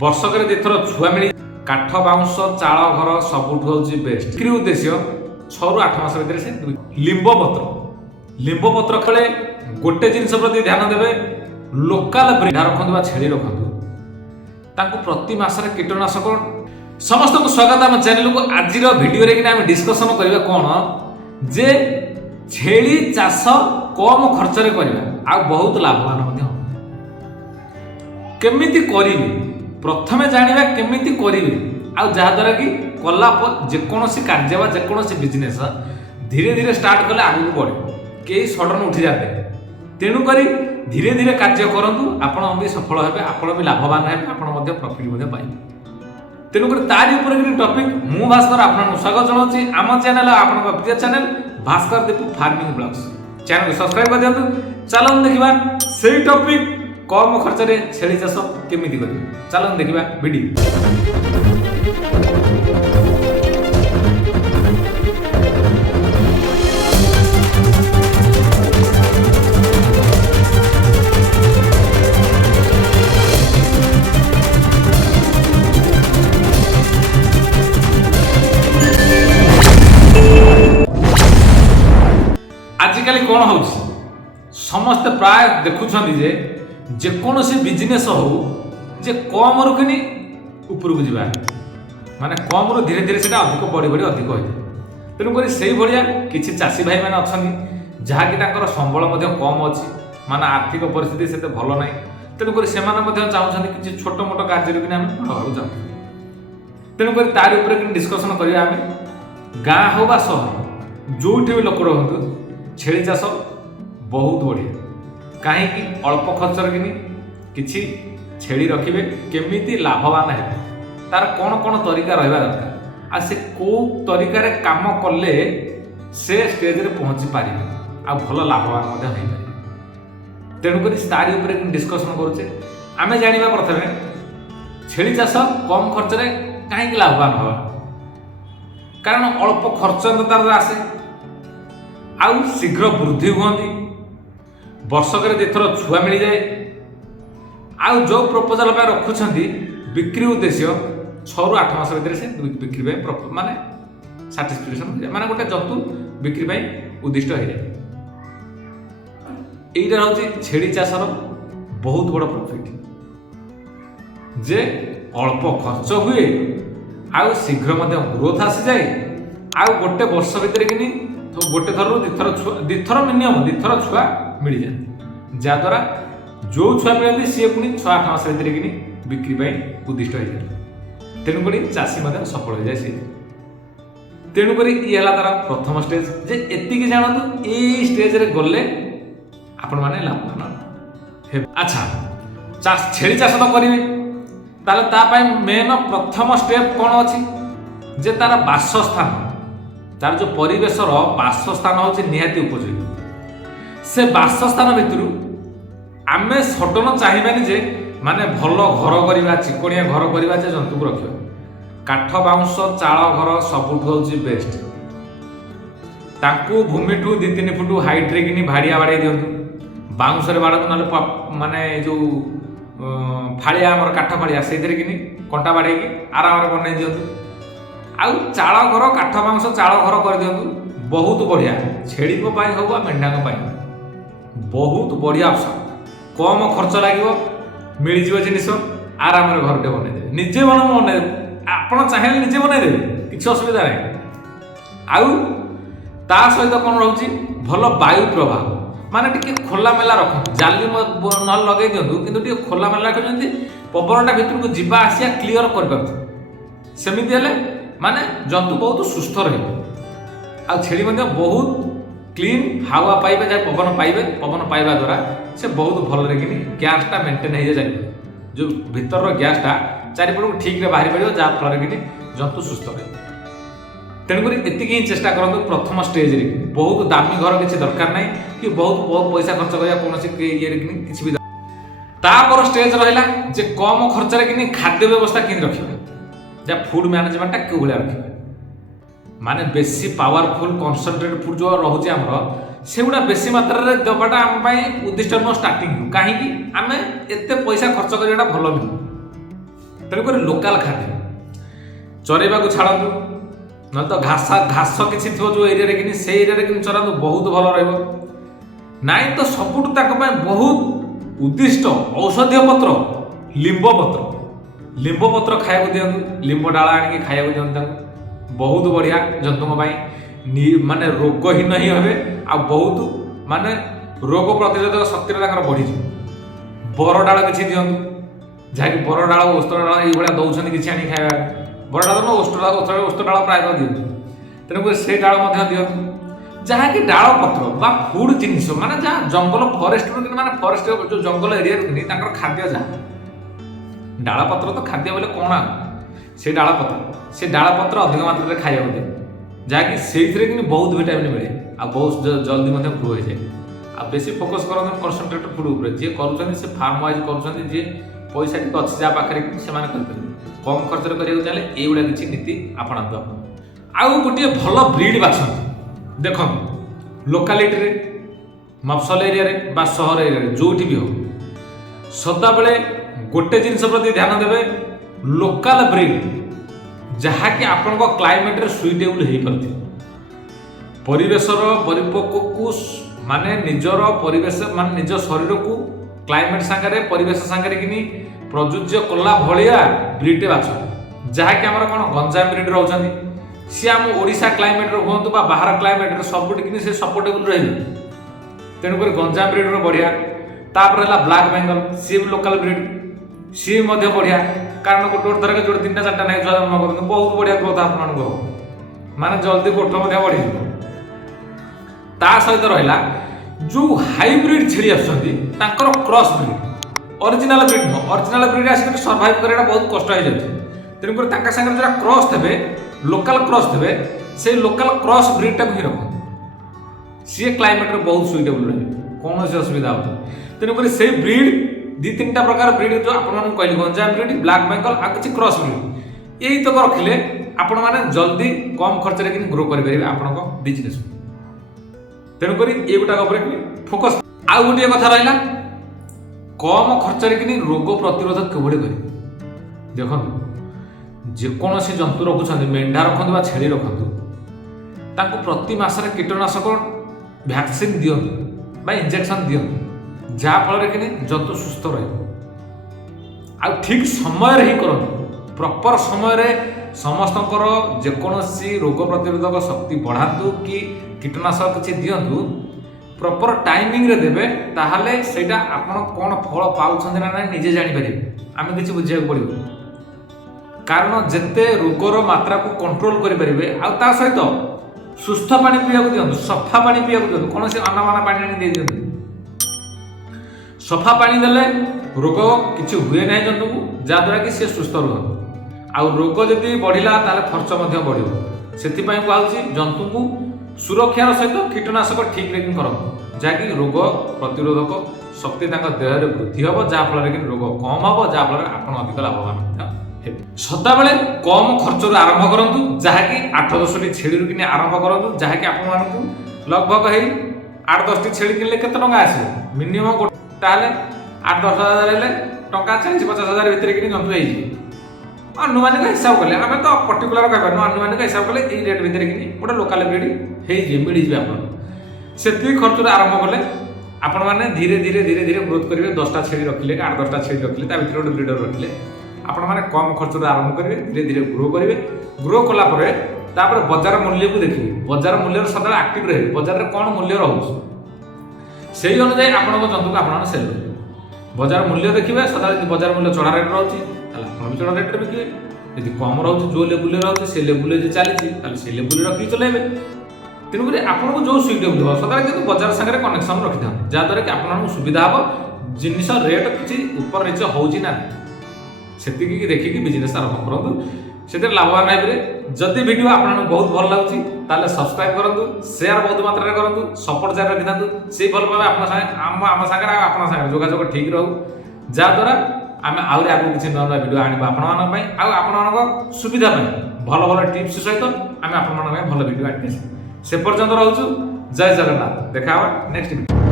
ବର୍ଷକରେ ଦିଥର ଛୁଆ ମିଳି କାଠ ବାଉଁଶ ଚାଳ ଘର ସବୁଠୁ ହଉଛି ବେଷ୍ଟ। ବିକ୍ରି ଉଦ୍ଦେଶ୍ୟ 6ରୁ 8 ମାସ ଭିତରେ ସେ ଲିମ୍ବ ପତ୍ର ଖେଳେ ଗୋଟେ ଜିନିଷ ପ୍ରତି ଧ୍ୟାନ ଦେବେ, ଲୋକାଲ ବ୍ରିଡ ରଖନ୍ତୁ ବା ଛେଳି ରଖନ୍ତୁ, ତାଙ୍କୁ ପ୍ରତି ମାସରେ କୀଟନାଶକ। ସମସ୍ତଙ୍କୁ ସ୍ୱାଗତ ଆମ ଚ୍ୟାନେଲକୁ। ଆଜିର ଭିଡ଼ିଓରେ କିନା ଆମେ ଡିସ୍କସନ କରିବା କ'ଣ ଯେ ଛେଳି ଚାଷ କମ ଖର୍ଚ୍ଚରେ କରିବା ଆଉ ବହୁତ ଲାଭବାନ ମଧ୍ୟ ହେବ। କେମିତି କରିବେ ପ୍ରଥମେ ଜାଣିବା, କେମିତି କରିବେ ଆଉ ଯାହାଦ୍ୱାରା କି କଲା ଯେକୌଣସି କାର୍ଯ୍ୟ ବା ଯେକୌଣସି ବିଜନେସ୍ ଧୀରେ ଧୀରେ ଷ୍ଟାର୍ଟ କଲେ ଆଗକୁ ବଢ଼େ, କେହି ସଡନ୍ ଉଠି ଯାଆନ୍ତେ। ତେଣୁକରି ଧୀରେ ଧୀରେ କାର୍ଯ୍ୟ କରନ୍ତୁ, ଆପଣ ବି ସଫଳ ହେବେ, ଆପଣ ବି ଲାଭବାନ ହେବେ, ଆପଣ ମଧ୍ୟ ପ୍ରଫିଟ୍ ମଧ୍ୟ ପାଇବେ। ତେଣୁକରି ତାରି ଉପରେ କିଛି ଟପିକ୍ ମୁଁ ଭାସ୍କର ଆପଣଙ୍କୁ ସ୍ୱାଗତ ଜଣାଉଛି ଆମ ଚ୍ୟାନେଲ, ଆପଣଙ୍କ ପ୍ରିୟ channel Bhaskar Deepu farming blogs. ଚ୍ୟାନେଲକୁ ସବସ୍କ୍ରାଇବ କରିଦିଅନ୍ତୁ। ଚାଲନ୍ତୁ ଦେଖିବା ସେଇ ଟପିକ୍, କମ ଖର୍ଚ୍ଚରେ ଛେଳି ଚାଷ କେମିତି କରିବେ। ଚାଲନ୍ତୁ ଦେଖିବା ଭିଡ଼ିଓ। ଆଜିକାଲି କ'ଣ ହେଉଛି, ସମସ୍ତେ ପ୍ରାୟ ଦେଖୁଛନ୍ତି ଯେ ଯେକୌଣସି ବିଜନେସ୍ ହଉ ଯେ କମରୁ କିନି ଉପରକୁ ଯିବା, ମାନେ କମରୁ ଧୀରେ ଧୀରେ ସେଟା ଅଧିକ ବଢ଼ି ବଢ଼ି ଅଧିକ ହୋଇଥାଏ। ତେଣୁକରି ସେଇଭଳିଆ କିଛି ଚାଷୀ ଭାଇମାନେ ଅଛନ୍ତି ଯାହାକି ତାଙ୍କର ସମ୍ବଳ ମଧ୍ୟ କମ୍ ଅଛି, ମାନେ ଆର୍ଥିକ ପରିସ୍ଥିତି ସେତେ ଭଲ ନାହିଁ। ତେଣୁକରି ସେମାନେ ମଧ୍ୟ ଚାହୁଁଛନ୍ତି କିଛି ଛୋଟ ମୋଟ କାର୍ଯ୍ୟରେ କିନା ଆମେ ବଡ଼ ହେବାକୁ ଚାହୁଁଛୁ। ତେଣୁକରି ତାରି ଉପରେ କିନି ଡିସ୍କସନ୍ କରିବା ଆମେ। ଗାଁ ହେଉ ବା ସହର, ଯେଉଁଠି ବି ଲୋକ ରୁହନ୍ତୁ, ଛେଳି ଚାଷ ବହୁତ ବଢ଼ିଆ। କାହିଁକି ଅଳ୍ପ ଖର୍ଚ୍ଚରେ କିନି କିଛି ଛେଳି ରଖିବେ, କେମିତି ଲାଭବାନ ହେବେ, ତାର କ'ଣ କ'ଣ ତରିକା ରହିବା ଦରକାର, ଆଉ ସେ କେଉଁ ତରିକାରେ କାମ କଲେ ସେ ଷ୍ଟେଜରେ ପହଞ୍ଚି ପାରିବେ ଆଉ ଭଲ ଲାଭବାନ ମଧ୍ୟ ହୋଇପାରିବେ। ତେଣୁକରି ତାରି ଉପରେ ଡିସ୍କସନ୍ କରୁଛେ। ଆମେ ଜାଣିବା ପ୍ରଥମେ ଛେଳି ଚାଷ କମ୍ ଖର୍ଚ୍ଚରେ କାହିଁକି ଲାଭବାନ ହେବା। କାରଣ ଅଳ୍ପ ଖର୍ଚ୍ଚ ତାର ଆସେ, ଆଉ ଶୀଘ୍ର ବୃଦ୍ଧି ହୁଅନ୍ତି, ବର୍ଷକରେ ଦିଥର ଛୁଆ ମିଳିଯାଏ, ଆଉ ଯେଉଁ ପ୍ରପୋଜାଲ ପାଇଁ ରଖୁଛନ୍ତି ବିକ୍ରି ଉଦ୍ଦେଶ୍ୟ 6ରୁ 8 ମାସ ଭିତରେ ସେ ବିକ୍ରି ପାଇଁ ମାନେ ସାଟିସ୍ଫିକେସନ୍ ହେଇଯାଏ, ମାନେ ଗୋଟେ ଜନ୍ତୁ ବିକ୍ରି ପାଇଁ ଉଦ୍ଦିଷ୍ଟ ହେଇଯାଏ। ଏଇଟା ହେଉଛି ଛେଳି ଚାଷର ବହୁତ ବଡ଼ ପ୍ରଫିଟ୍, ଯେ ଅଳ୍ପ ଖର୍ଚ୍ଚ ହୁଏ ଆଉ ଶୀଘ୍ର ମଧ୍ୟ ଗ୍ରୋଥ ଆସିଯାଏ, ଆଉ ଗୋଟେ ବର୍ଷ ଭିତରେ କିନି ଗୋଟେ ଥରରୁ ଦିଥର ମିନିମମ୍ ଦିଥର ଛୁଆ ମିଳିଯାନ୍ତି, ଯାହାଦ୍ୱାରା ଯେଉଁ ଛୁଆ ମିଳନ୍ତି ସିଏ ପୁଣି 6-8 ମାସ ଭିତରେ କିନି ବିକ୍ରି ପାଇଁ ଉଦ୍ଦିଷ୍ଟ ହେଇଯାଏ। ତେଣୁକରି ଚାଷୀ ମଧ୍ୟ ସଫଳ ହେଇଯାଏ ସିଏ। ତେଣୁକରି ଇଏ ହେଲା ତାର ପ୍ରଥମ ଷ୍ଟେଜ୍, ଯେ ଏତିକି ଜାଣନ୍ତୁ ଏଇ ଷ୍ଟେଜ୍ରେ ଗଲେ ଆପଣମାନେ ଲାଭବାନ ହେବେ। ଆଚ୍ଛା, ଛେଳି ଚାଷ ତ କରିବେ, ତାହେଲେ ତା ପାଇଁ ମେନ୍ ପ୍ରଥମ ଷ୍ଟେପ୍ କ'ଣ ଅଛି, ଯେ ତାର ବାସସ୍ଥାନ, ତାର ଯେଉଁ ପରିବେଶର ବାସସ୍ଥାନ ହେଉଛି ନିହାତି ଉପଯୋଗୀ। ସେ ବାସସ୍ଥାନ ଭିତରୁ ଆମେ ସଡନ୍ ଚାହିଁବାନି ଯେ ମାନେ ଭଲ ଘର କରିବା, ଚିକଣିଆ ଘର କରିବା, ଯେ ଜନ୍ତୁକୁ ରଖିବା। କାଠ ବାଉଁଶ ଚାଳ ଘର ସବୁଠୁ ହେଉଛି ବେଷ୍ଟ। ତାଙ୍କୁ ଭୂମିଠୁ 2-3 ଫୁଟ ହାଇଟ୍ରେ କିନି ଭାଡ଼ିଆ ବାଡ଼େଇ ଦିଅନ୍ତୁ, ବାଉଁଶରେ ବାଡ଼ନ୍ତୁ, ନହେଲେ ମାନେ ଯେଉଁ ଫାଳିଆ ଆମର କାଠ ଫାଳିଆ ସେଇଥିରେ କିନି କଣ୍ଟା ବାଡ଼େଇକି ଆରାମରେ ବନେଇ ଦିଅନ୍ତୁ। ଆଉ ଚାଳ ଘର, କାଠ ବାଉଁଶ ଚାଳ ଘର କରିଦିଅନ୍ତୁ, ବହୁତ ବଢ଼ିଆ। ଛେଳିଙ୍କ ପାଇଁ ହଉ ବା ମେଣ୍ଢାଙ୍କ ପାଇଁ ବହୁତ ବଢ଼ିଆ ଅପସନ୍। କମ ଖର୍ଚ୍ଚ ଲାଗିବ, ମିଳିଯିବ ଜିନିଷ, ଆରାମରେ ଘରଟେ ବନେଇଦେବେ। ନିଜେ ବନେଇଦେବେ, ଆପଣ ଚାହିଁଲେ ନିଜେ ବନେଇଦେବେ, କିଛି ଅସୁବିଧା ନାହିଁ। ଆଉ ତା ସହିତ କ'ଣ ରହୁଛି, ଭଲ ବାୟୁ ପ୍ରବାହ, ମାନେ ଟିକେ ଖୋଲାମେଲା ରଖନ୍ତୁ। ଜାଲି ନହେଲେ ଲଗେଇ ଦିଅନ୍ତୁ, କିନ୍ତୁ ଟିକେ ଖୋଲାମେଲା ରଖନ୍ତୁ, ଯେମିତି ପବନଟା ଭିତରକୁ ଯିବା ଆସିବା କ୍ଲିଅର କରିପାରୁଥିବେ। ସେମିତି ହେଲେ ମାନେ ଜନ୍ତୁ ବହୁତ ସୁସ୍ଥ ରହିବ, ଆଉ ଛେଳି ମଧ୍ୟ ବହୁତ କ୍ଲିନ୍ ହାୱା ପାଇବେ, ଯାହା ପବନ ପାଇବେ। ପବନ ପାଇବା ଦ୍ୱାରା ସେ ବହୁତ ଭଲରେ କିନି ଗ୍ୟାସ୍ଟା ମେଣ୍ଟେନ୍ ହେଇଯାଏ, ଯେଉଁ ଭିତରର ଗ୍ୟାସ୍ଟା ଚାରିପଟକୁ ଠିକ୍ରେ ବାହାରି ପାରିବ, ଯାହାଫଳରେ କିନି ଜନ୍ତୁ ସୁସ୍ଥ ରହିବ। ତେଣୁକରି ଏତିକି ହିଁ ଚେଷ୍ଟା କରନ୍ତୁ ପ୍ରଥମ ଷ୍ଟେଜ୍ରେ। ବହୁତ ଦାମୀ ଘର କିଛି ଦରକାର ନାହିଁ, କି ବହୁତ ପଇସା ଖର୍ଚ୍ଚ କରିବା କୌଣସି ଇଏରେ କିନି କିଛି ବି। ତାପର ଷ୍ଟେଜ୍ ରହିଲା ଯେ କମ ଖର୍ଚ୍ଚରେ କିନି ଖାଦ୍ୟ ବ୍ୟବସ୍ଥା କେମିତି ରଖିବା, ଯାହା ଫୁଡ୍ ମ୍ୟାନେଜମେଣ୍ଟଟା କେଉଁ ଭଳିଆ ରଖିବା। ମାନେ ବେଶୀ ପାୱାରଫୁଲ୍ କନସେନ୍ଟ୍ରେଟ୍ ଫୁଡ୍ ଯେଉଁ ରହୁଛି ଆମର, ସେଗୁଡ଼ା ବେଶୀ ମାତ୍ରାରେ ଦେବାଟା ଆମ ପାଇଁ ଉଦ୍ଦିଷ୍ଟ ନୁହଁ ଷ୍ଟାର୍ଟିଂରୁ। କାହିଁକି ଆମେ ଏତେ ପଇସା ଖର୍ଚ୍ଚ କରିବାଟା ଭଲ ନୁହଁ। ତେଣୁକରି ଲୋକାଲ ଖାଦ୍ୟ ଚରେଇବାକୁ ଛାଡ଼ନ୍ତୁ, ନହେଲେ ତ ଘାସ କିଛି ଥିବ ଯେଉଁ ଏରିଆରେ କିନି ସେଇ ଏରିଆରେ କିନି ଚରାନ୍ତୁ, ବହୁତ ଭଲ ରହିବ। ନାଇଁ ତ ସବୁଠୁ ତାଙ୍କ ପାଇଁ ବହୁତ ଉଦ୍ଦିଷ୍ଟ ଔଷଧୀୟ ପତ୍ର ଲିମ୍ବ ପତ୍ର ଖାଇବାକୁ ଦିଅନ୍ତୁ, ଲିମ୍ବ ଡାଳ ଆଣିକି ଖାଇବାକୁ ଦିଅନ୍ତୁ ତାଙ୍କୁ, ବହୁତ ବଢ଼ିଆ ଜନ୍ତୁଙ୍କ ପାଇଁ, ମାନେ ରୋଗହୀନ ହିଁ ହେବେ ଆଉ ବହୁତ ମାନେ ରୋଗ ପ୍ରତିରୋଧକ ଶକ୍ତିରେ ତାଙ୍କର ବଢ଼ିଯିବ। ବର ଡାଳ କିଛି ଦିଅନ୍ତୁ, ଯାହାକି ବର ଡାଳ ଓସ୍ତ ଡାଳ ଏଇଭଳିଆ ଦେଉଛନ୍ତି କିଛି ଆଣିକି ଖାଇବା, ବର ଡାଳ ନୁହଁ ଓସ୍ତ ଡାଳ ପ୍ରାୟତଃ ଦିଅନ୍ତୁ, ତେଣୁକରି ସେ ଡାଳ ମଧ୍ୟ ଦିଅନ୍ତୁ। ଯାହାକି ଡାଳ ପତ୍ର ବା ଫୁଡ୍ ଜିନିଷ ମାନେ ଯାହା ଜଙ୍ଗଲ ଫରେଷ୍ଟରୁ ମାନେ ଫରେଷ୍ଟ ଯେଉଁ ଜଙ୍ଗଲ ଏରିଆରୁ କିଣି ତାଙ୍କର ଖାଦ୍ୟ ଯାହା ଡାଳ ପତ୍ର ତ ଖାଦ୍ୟ ବୋଲେ କ'ଣ ଆଉ ସେ ଡାଳ ପତ୍ର ଅଧିକ ମାତ୍ରାରେ ଖାଇବାକୁ ଦିଅ, ଯାହାକି ସେଇଥିରେ କିନ୍ତୁ ବହୁତ ଭିଟାମିନ୍ ମିଳେ ଆଉ ବହୁତ ଜଲ୍ଦି ମଧ୍ୟ ଗ୍ରୋ ହୋଇଯାଏ। ଆଉ ବେଶୀ ଫୋକସ୍ କରନ୍ତୁ କନସେନ୍ଟ୍ରେଟେଡ୍ ଫୁଡ୍ ଉପରେ, ଯିଏ କରୁଛନ୍ତି ସେ ଫାର୍ମ ୱାଇଜ୍ କରୁଛନ୍ତି, ଯିଏ ପଇସା ଟିକେ ଅଛି ଯାହା ପାଖରେ ସେମାନେ କରିପାରିବେ, କମ୍ ଖର୍ଚ୍ଚରେ କରିବାକୁ ଚାହିଁଲେ ଏଇଭଳିଆ କିଛି ନୀତି ଆପଣାନ୍ତୁ। ଆଉ ଗୋଟିଏ ଭଲ ବ୍ରିଡ୍ ବାଛନ୍ତୁ। ଦେଖନ୍ତୁ ଲୋକାଲିଟିରେ ମଫସଲ ଏରିଆରେ ବା ସହର ଏରିଆରେ ଯେଉଁଠି ବି ହଉ ସଦାବେଳେ ଗୋଟେ ଜିନିଷ ପ୍ରତି ଧ୍ୟାନ ଦେବେ, ଲୋକାଲ ବ୍ରିଡ୍ ଯାହାକି ଆପଣଙ୍କ କ୍ଲାଇମେଟରେ ସୁଇଟେବୁଲ୍ ହେଇପାରୁଥିବ, ପରିବେଶର ପରିପକ୍ୱକୁ ମାନେ ନିଜର ପରିବେଶ ମାନେ ନିଜ ଶରୀରକୁ କ୍ଲାଇମେଟ ସାଙ୍ଗରେ ପରିବେଶ ସାଙ୍ଗରେ କିନି ପ୍ରଯୁଜ୍ୟ କଲା ଭଳିଆ ବ୍ରିଡ୍ଟେ ବାଛ, ଯାହାକି ଆମର କ'ଣ ଗଞ୍ଜାମ ବ୍ରିଡ୍ ରହୁଛନ୍ତି, ସିଏ ଆମ ଓଡ଼ିଶା କ୍ଲାଇମେଟ୍ରେ ହୁଅନ୍ତୁ ବା ବାହାର କ୍ଲାଇମେଟ୍ରେ ସବୁଠି କିନି ସେ ସପୋର୍ଟେବୁଲ୍ ରହିବେ, ତେଣୁକରି ଗଞ୍ଜାମ ବ୍ରିଡ୍ର ବଢ଼ିଆ। ତାପରେ ହେଲା ବ୍ଲାକ୍ ବେଙ୍ଗଲ, ସିଏ ବି ଲୋକାଲ ବ୍ରିଡ୍, ସିଏ ମଧ୍ୟ ବଢ଼ିଆ, କାରଣ ଗୋଟେ ଥରକେ ଯୋଉଠି 3ଟା 4ଟା ନାଇଁ ଛୁଆ ଜନ୍ମ କରନ୍ତୁ, ବହୁତ ବଢ଼ିଆ ଗ୍ରୋଥ ଆପଣମାନଙ୍କୁ ହେବ, ମାନେ ଜଲ୍ଦି ଗୋଠ ମଧ୍ୟ ବଢ଼ିଯିବ। ତା ସହିତ ରହିଲା ଯେଉଁ ହାଇବ୍ରିଡ୍ ଛେଳି ଆସୁଛନ୍ତି ତାଙ୍କର କ୍ରସ୍ ବ୍ରିଡ୍, ଅରିଜିନାଲ ବ୍ରିଡ୍ ନୁହଁ, ଅରିଜିନାଲ ବ୍ରିଡ୍ ଆସିକି ସର୍ଭାଇଭ୍ କରିବାଟା ବହୁତ କଷ୍ଟ ହେଇଯାଉଛି, ତେଣୁକରି ତାଙ୍କ ସାଙ୍ଗରେ ଯେଉଁଟା କ୍ରସ୍ ଥିବେ ଲୋକାଲ କ୍ରସ୍ ଥିବେ ସେଇ ଲୋକାଲ କ୍ରସ୍ ବ୍ରିଡ୍ଟାକୁ ହିଁ ରଖନ୍ତୁ, ସିଏ କ୍ଲାଇମେଟ୍ରେ ବହୁତ ସୁଇଟେବୁଲ୍ ରହିବେ, କୌଣସି ଅସୁବିଧା ହେବନି। ତେଣୁକରି ସେଇ ବ୍ରିଡ୍ 2-3ଟା ପ୍ରକାର ବ୍ରିଡ୍ ଯେଉଁ ଆପଣମାନଙ୍କୁ କହିଲି, ଗଞ୍ଜାମ ବ୍ରିଡ୍, ବ୍ଲାକ୍ ବେଙ୍ଗଲ ଆଉ କିଛି କ୍ରସ୍ ବ୍ରିଡ୍, ଏଇତକ ରଖିଲେ ଆପଣମାନେ ଜଲ୍ଦି କମ୍ ଖର୍ଚ୍ଚରେ କିନ୍ତୁ ଗ୍ରୋ କରିପାରିବେ ଆପଣଙ୍କ ବିଜନେସ୍। ତେଣୁକରି ଏଗୁଡ଼ାକ ଉପରେ ଫୋକସ୍। ଆଉ ଗୋଟିଏ କଥା ରହିଲା, କମ୍ ଖର୍ଚ୍ଚରେ କିନି ରୋଗ ପ୍ରତିରୋଧ କିଭଳି କରିବେ। ଦେଖନ୍ତୁ ଯେକୌଣସି ଜନ୍ତୁ ରଖୁଛନ୍ତି, ମେଣ୍ଢା ରଖନ୍ତୁ ବା ଛେଳି ରଖନ୍ତୁ, ତାଙ୍କୁ ପ୍ରତି ମାସରେ କୀଟନାଶକ ଭ୍ୟାକ୍ସିନ୍ ଦିଅନ୍ତୁ ବା ଇଞ୍ଜେକ୍ସନ୍ ଦିଅନ୍ତୁ, ଯାହାଫଳରେ କିନି ଜନ୍ତୁ ସୁସ୍ଥ ରହିବ। ଆଉ ଠିକ୍ ସମୟରେ ହିଁ କରନ୍ତୁ, ପ୍ରପର୍ ସମୟରେ ସମସ୍ତଙ୍କର ଯେକୌଣସି ରୋଗ ପ୍ରତିରୋଧକ ଶକ୍ତି ବଢ଼ାନ୍ତୁ କି କୀଟନାଶକ କିଛି ଦିଅନ୍ତୁ, ପ୍ରପର୍ ଟାଇମିଂରେ ଦେବେ, ତାହେଲେ ସେଇଟା ଆପଣ କ'ଣ ଫଳ ପାଉଛନ୍ତି ନା ନାହିଁ ନିଜେ ଜାଣିପାରିବେ, ଆମେ କିଛି ବୁଝିବାକୁ ପଡ଼ିବ। କାରଣ ଯେତେ ରୋଗର ମାତ୍ରାକୁ କଣ୍ଟ୍ରୋଲ କରିପାରିବେ, ଆଉ ତା ସହିତ ସୁସ୍ଥ ପାଣି ପିଇବାକୁ ଦିଅନ୍ତୁ, ସଫା ପାଣି ପିଇବାକୁ ଦିଅନ୍ତୁ, କୌଣସି ଅନାବନା ପାଣି ଆଣି ଦେଇ ଦିଅନ୍ତୁ। ସଫା ପାଣି ଦେଲେ ରୋଗ କିଛି ହୁଏ ନାହିଁ ଜନ୍ତୁକୁ, ଯାହାଦ୍ୱାରା କି ସେ ସୁସ୍ଥ ରୁହନ୍ତି। ଆଉ ରୋଗ ଯଦି ବଢ଼ିଲା ତାହେଲେ ଖର୍ଚ୍ଚ ମଧ୍ୟ ବଢ଼ିବ, ସେଥିପାଇଁ କୁହାଯାଉଛି ଜନ୍ତୁଙ୍କୁ ସୁରକ୍ଷାର ସହିତ କୀଟନାଶକ ଠିକ୍ରେ ହିଁ କରନ୍ତୁ, ଯାହାକି ରୋଗ ପ୍ରତିରୋଧକ ଶକ୍ତି ତାଙ୍କ ଦେହରେ ବୃଦ୍ଧି ହେବ, ଯାହାଫଳରେ କି ରୋଗ କମ୍ ହେବ, ଯାହାଫଳରେ ଆପଣ ଅଧିକ ଲାଭବାନ ମଧ୍ୟ ହେବେ। ସଦାବେଳେ କମ୍ ଖର୍ଚ୍ଚରୁ ଆରମ୍ଭ କରନ୍ତୁ, ଯାହାକି 8-10ଟି ଛେଳିରୁ କିଣି ଆରମ୍ଭ କରନ୍ତୁ, ଯାହାକି ଆପଣମାନଙ୍କୁ ଲଗଭଗ ହେଇ 8-10ଟି ଛେଳି କିଣିଲେ କେତେ ଟଙ୍କା ଆସିବ, ମିନିମମ୍ ତାହେଲେ 8-10 ହଜାର ହେଲେ ଟଙ୍କା 40-50 ହଜାର ଭିତରେ କିଣି ଜନ୍ତୁ ହେଇଯିବ। ଆନୁମାନିକ ହିସାବ କଲେ, ଆମେ ତ ପର୍ଟିକୁଲାର କହିପାରୁନୁ, ଆନୁମାନିକ ହିସାବ କଲେ ଏଇ ରେଟ୍ ଭିତରେ କିଣି ଗୋଟେ ଲୋକାଲ ବ୍ରିଡ୍ ହେଇଯିବେ, ମିଳିଯିବେ ଆପଣଙ୍କୁ। ସେତିକି ଖର୍ଚ୍ଚରୁ ଆରମ୍ଭ କଲେ ଆପଣମାନେ ଧୀରେ ଧୀରେ ଗ୍ରୋଥ୍ କରିବେ। 10ଟା ଛେଳି ରଖିଲେ, 8-10ଟା ଛେଳି ରଖିଲେ, ତା ଭିତରେ ଗୋଟେ ବ୍ରିଡର ରଖିଲେ ଆପଣମାନେ କମ୍ ଖର୍ଚ୍ଚରୁ ଆରମ୍ଭ କରିବେ, ଧୀରେ ଗ୍ରୋ କରିବେ। ଗ୍ରୋ କଲା ପରେ ତାପରେ ବଜାର ମୂଲ୍ୟକୁ ଦେଖିବେ, ବଜାର ମୂଲ୍ୟରେ ସଦାବେଳେ ଆକ୍ଟିଭ୍ ରହିବେ, ବଜାରରେ କ'ଣ ମୂଲ୍ୟ ରହୁଛି ସେଇ ଅନୁଯାୟୀ ଆପଣଙ୍କ ଜନ୍ତୁକୁ ଆପଣମାନେ ସେଲ୍ କରିବେ। ବଜାର ମୂଲ୍ୟ ଦେଖିବେ, ସଦାବେଳେ ଯଦି ବଜାର ମୂଲ୍ୟ ଚଢ଼ା ରେଟ୍ ରହୁଛି ତାହେଲେ ଆପଣ ବି ଚଢ଼ା ରେଟ୍ରେ ବିକିବେ, ଯଦି କମ୍ ରହୁଛି ଯେଉଁ ଲେବୁଲ୍ରେ ରହୁଛି ସେ ଲେବୁଲ୍ରେ ଯଦି ଚାଲିଛି ତାହେଲେ ସେ ଲେବୁଲ୍ରେ ରଖିକି ଚଲେଇବେ। ତେଣୁକରି ଆପଣଙ୍କୁ ଯେଉଁ ସୁଇଟେବୁଲ୍ ହେବ ସଦାବେଳେ କିନ୍ତୁ ବଜାର ସାଙ୍ଗରେ କନେକ୍ସନ୍ ରଖିଥାନ୍ତୁ, ଯାହାଦ୍ୱାରା କି ଆପଣଙ୍କୁ ସୁବିଧା ହେବ, ଜିନିଷ ରେଟ୍ କିଛି ଉପର ନିଚ ହେଉଛି ନା ନାହିଁ ସେତିକି ଦେଖିକି ବିଜନେସ୍ ଆରମ୍ଭ କରନ୍ତୁ, ସେଥିରେ ଲାଭବାନ ହେବେ। ଯଦି ଭିଡ଼ିଓ ଆପଣଙ୍କୁ ବହୁତ ଭଲ ଲାଗୁଛି ତାହେଲେ ସବସ୍କ୍ରାଇବ୍ କରନ୍ତୁ, ସେୟାର ବହୁତ ମାତ୍ରାରେ କରନ୍ତୁ, ସପୋର୍ଟ ଜାରି ରଖିଥାନ୍ତୁ, ସେଇ ଭଲ ଭାବେ ଆମ ସାଙ୍ଗେ ଆମ ସାଙ୍ଗରେ ଆଉ ଆପଣଙ୍କ ସାଙ୍ଗରେ ଯୋଗାଯୋଗ ଠିକ୍ ରହୁ, ଯାହାଦ୍ୱାରା ଆମେ ଆହୁରି ଆଗକୁ କିଛି ନୂଆ ଭିଡ଼ିଓ ଆଣିବୁ ଆପଣମାନଙ୍କ ପାଇଁ, ଆଉ ଆପଣମାନଙ୍କ ସୁବିଧା ପାଇଁ ଭଲ ଟିପ୍ସ ସହିତ ଆମେ ଆପଣମାନଙ୍କ ପାଇଁ ଭଲ ଭିଡ଼ିଓ ଆଣିକି ଆସିବୁ। ସେ ପର୍ଯ୍ୟନ୍ତ ରହୁଛୁ, ଜୟ ଜଗନ୍ନାଥ, ଦେଖା ହେବା ନେକ୍ସଟ ଭିଡ଼ିଓ।